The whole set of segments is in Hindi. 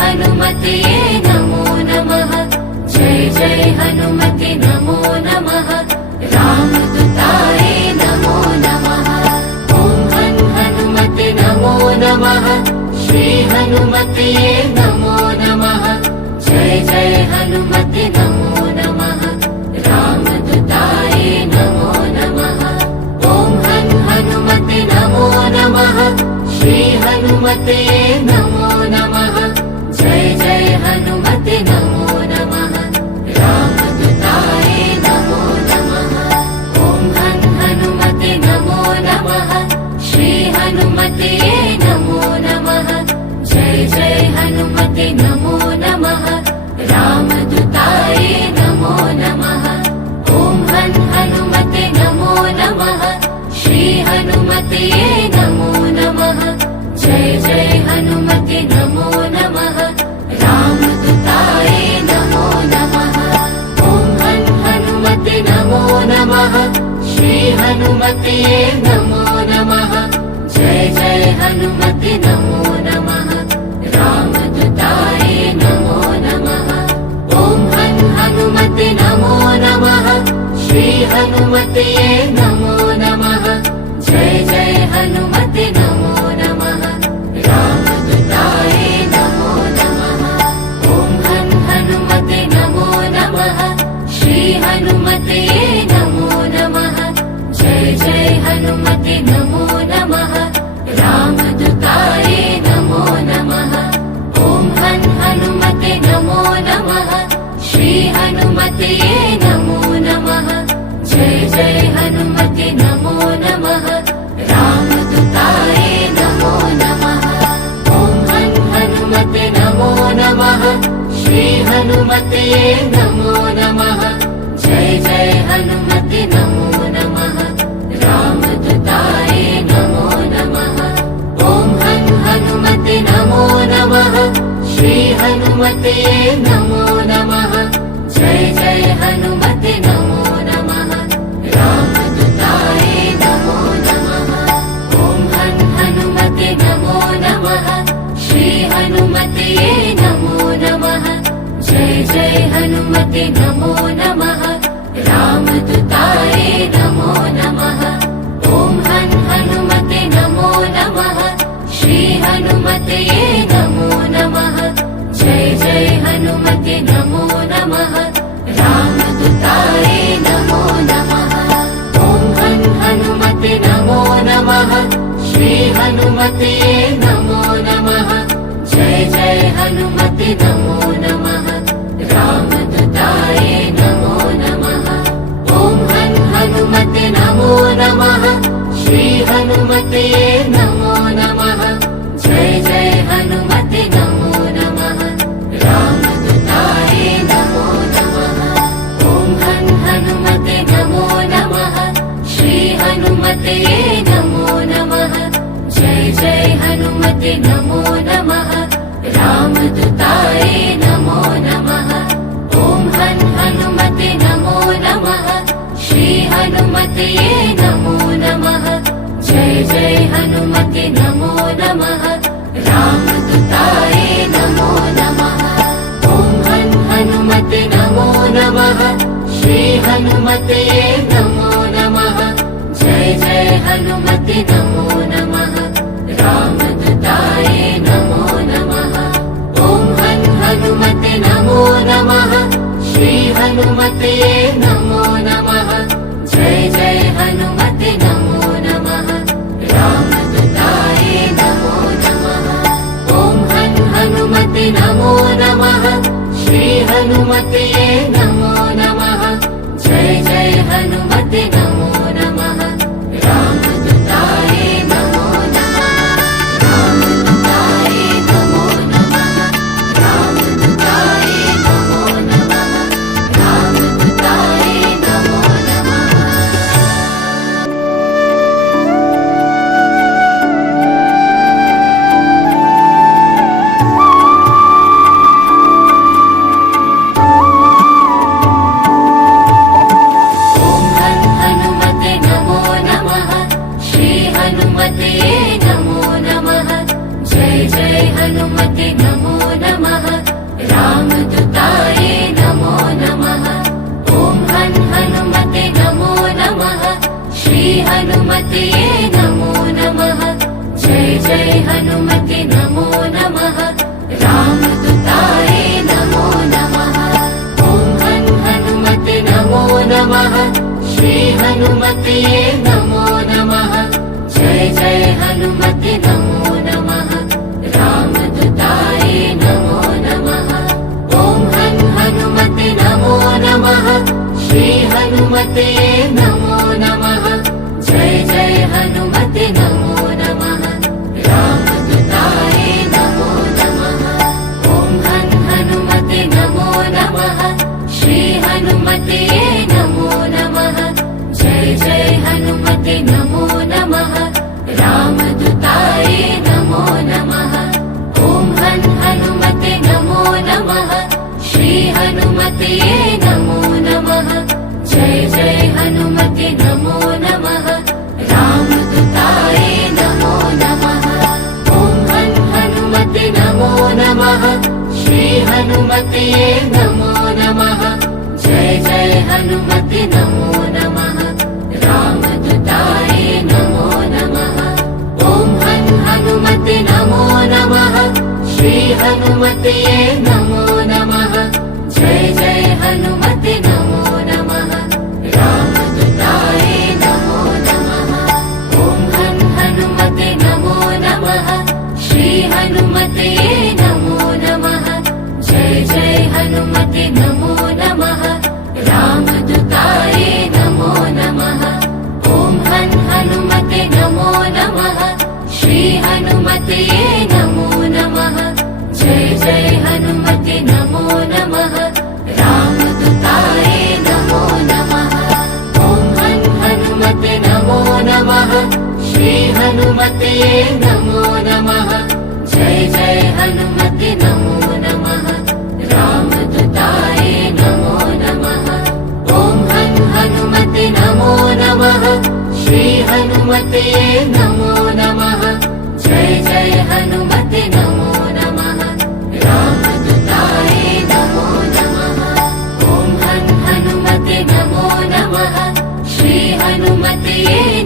हनुमते नमो नमः। जय जय हनुमते नमो नमः। रामदूताय नमो नमः। ॐ हनुमते नमो नमः। श्री हनुमते नमो नमः। जय जय हनुमते नमो नमः। रामदूताय नमो नमः। ॐ हनुमते नमो नमः। श्री हनुमते नमो नमः। जय जय हनुमते नमो नमः। रामदूताय नमो नमः। ॐ हनुमते नमो नमः। श्री हनुमते नमो नमः। जय जय हनुमते नमो नमः। रामदूताय नमो नमः। ॐ हनुमते नमो नमः। श्री हनुमते नमो नमः। जय जय हनुमते नमो नमः। रामदूताय नमो नमः। ॐ हनुमते नमो नमः। श्री हनुमते नमो नमः। जय जय हनुमते नमो नमः। रामदूताय नमो नमः। ॐ हनुमते नमो नमः। श्री हनुमते नमो नमः। जय जय हनुमते नमो नमः। रामदूताय नमो नमः। ॐ हनुमते नमो नमः। श्री हनुमते नमो नमः। जय जय हनुमते नमो नमः। रामदूताय नमो नमः। ॐ हनुमते नमो नमः। श्री हनुमते नमो नमः। जय जय हनुमते नमो नमः। रामदूताय नमो नमः। ॐ हनुमते नमो नमः। श्री हनुमते नमो नमः। जय जय हनुमते नमो नमः। रामदूताय नमो नमः। ॐ हनुमते नमो नमः। श्री हनुमते नमो नमः। जय जय हनुमते नमो नमः। रामदूताय नमो नमः। ॐ हनुमते नमो नमः। श्री हनुमते नमो नमः। जय जय हनुमते नमो नमः। रामदूताय नमो नमः। ॐ हनुमते नमो नमः। श्री हनुमते नमो नमः। जय जय हनुमते नमो नमः। रामदूताय नमो नमः। ॐ हनुमते नमो नमः। श्री हनुमते नमो नमः। जय जय हनुमते नमो नमः। रामदूताय नमो नमः। ॐ हनुमते नमो नमः। श्री हनुमते नमो नमः। जय जय हनुमते नमो नमः। रामदूताय नमो नमः। ॐ हनुमते नमो नमः। श्री हनुमते नमो नमः। जय जय हनुमते नमो नमः। रामदूताय नमो नमः। ॐ हनुमते नमो नमः। श्री हनुमते नमो नमः। जय जय हनुमते नमो नमः। रामदूताय नमो नमः। ॐ हनुमते नमो नमः। श्री हनुमते नमो नमः। जय जय हनुमते नमो नमः। रामदूताय नमो नमः। ॐ हनुमते नमो नमः। श्री हनुमते नमो नमः। जय जय हनुमते नमो नमः। रामदूताय नमो नमः। ॐ हनुमते नमो नमः। श्री हनुमते नमो नमः। जय जय हनुमते नमो नमः। रामदूताय नमो नमः। रामदूताय नमो नमः। रामदूताय नमो नमः। रामदूताय नमो नमः। हनुमते नमो नमः। जय जय हनुमते नमो नमः। श्री हनुमते नमो नमः। जय जय हनुमते नमो नमः। रामदूताय नमो नमः। ॐ हनुमते नमो नमः। श्री हनुमते नमो नमः। जय जय हनुमते नमो नमः। रामदूताय नमो नमः। ॐ हनुमते नमो नमः। श्री हनुमते नमो नमः। जय जय हनुमते नमो नमः। रामदूताय नमो नमः। ॐ हनुमते नमो नमः। श्री हनुमते नमो नमः। जय जय हनुमते नमो नमः। रामदूताय नमो नमः। ॐ हनुमते नमो नमः। श्री हनुमते नमो नमः। जय जय हनुमते नमो नमः। रामदूताय नमो नमः। ॐ हनुमते नमो नमः। श्री हनुमते नमो नमः। जय जय हनुमते नमो नमः। रामदूताय नमो नमः। ॐ हनुमते नमो नमः। श्री हनुमते नमो नमः। जय जय हनुमते नमो नमः। रामदूताय नमो नमः। ॐ हनुमते नमो नमः। श्री हनुमते नमो नमः। जय जय हनुमते नमो नमः। रामदूताय नमो नमः। ॐ हनुमते नमो नमः। श्री हनुमते नमो नमः। जय जय हनुमते नमो नमः। रामदूताय नमो नमः। ॐ हनुमते नमो नमः। श्री हनुमते नमो नमः। जय जय हनुमते नमो नमः। रामदूताय नमो नमः। ॐ हनुमते नमो नमः। श्री हनुमते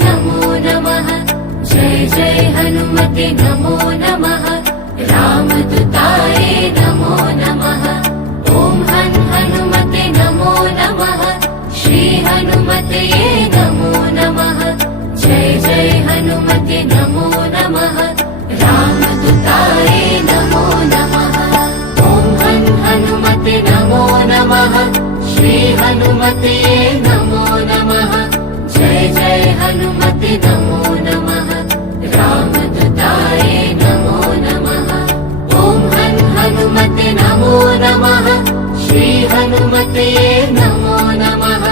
नमो नमः। जय जय हनुमते नमो नमः। रामदूताय नमो नमः। ॐ हनुमते नमो नमः। श्री हनुमते नमो नमः। जय जय हनुमते नमो नमः। रामदूताय नमो नमः। ॐ हनुमते नमो नमः। श्री हनुमते नमो नमः। जय जय हनुमते नमो नमः। रामदूताय नमो नमः। ॐ हनुमते नमो नमः। श्री हनुमते नमो नमः।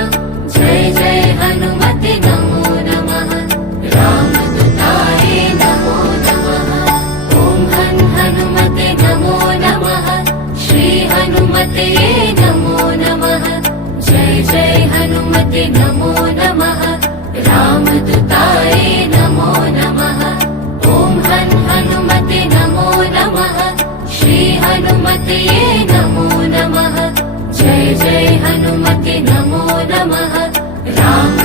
जय जय हनुमते नमो नमः। रामदूताय नमो नमः। ॐ हनुमते नमो नमः। श्री हनुमते नमो नमः। जय जय हनुमते नमो नमः। रामदूताय नमो नमः। ॐ हनुमते नमो नमः। श्री हनुमते नमो नमः। जय जय हनुमते नमो नमः। राम